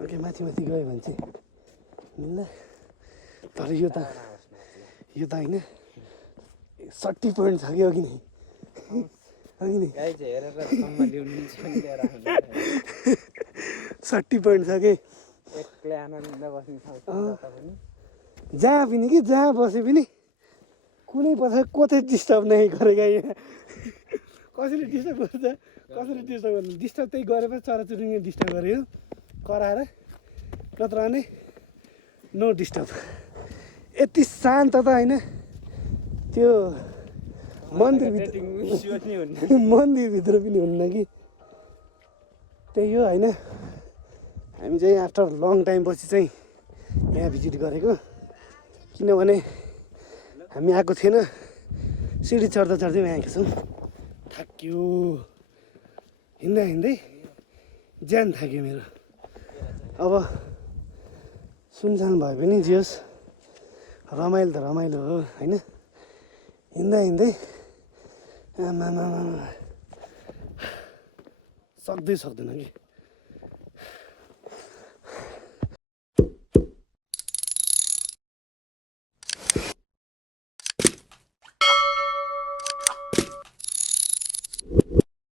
okay माथि माथि गयो भने चाहिँ मिल्ला तर यो त होइन 60 पोइन्ट छ कि अघि नै अघि नै गाई चाहिँ हेरेर सम्म ल्याउनु लिएर आउनु 60 पोइन्ट छ कि एक्लै आनन्द बस्ने ठाउँ जता पनि जहाँ पनि कि जहाँ बसे पनि कुनै पछाडि कतै डिस्टर्ब नै गरेका यहाँ कसरी डिस्टर्ब गर्छ कसरी डिस्टर्ब गर्नु डिस्टर्ब त्यही गरेर चराचुरुङ्गी डिस्टर्ब गर्यो कराएर नत्र नै नो डिस्टर्ब यति शान्त त होइन त्यो मन्दिरभित्र पनि हुन्न कि त्यही हो होइन हामी चाहिँ आफ्टर लङ टाइम पछि चाहिँ यहाँ भिजिट गरेको किनभने हामी आएको थिएन सिडी चढ्दा चढ्दै आएका छौँ थाक्यो हिँड्दा हिँड्दै ज्यान थाक्यो मेरो अब सुनसान भए पनि जे होस् रमाइलो त रमाइलो हो होइन हिँड्दा हिँड्दै आमा सक्दैन कि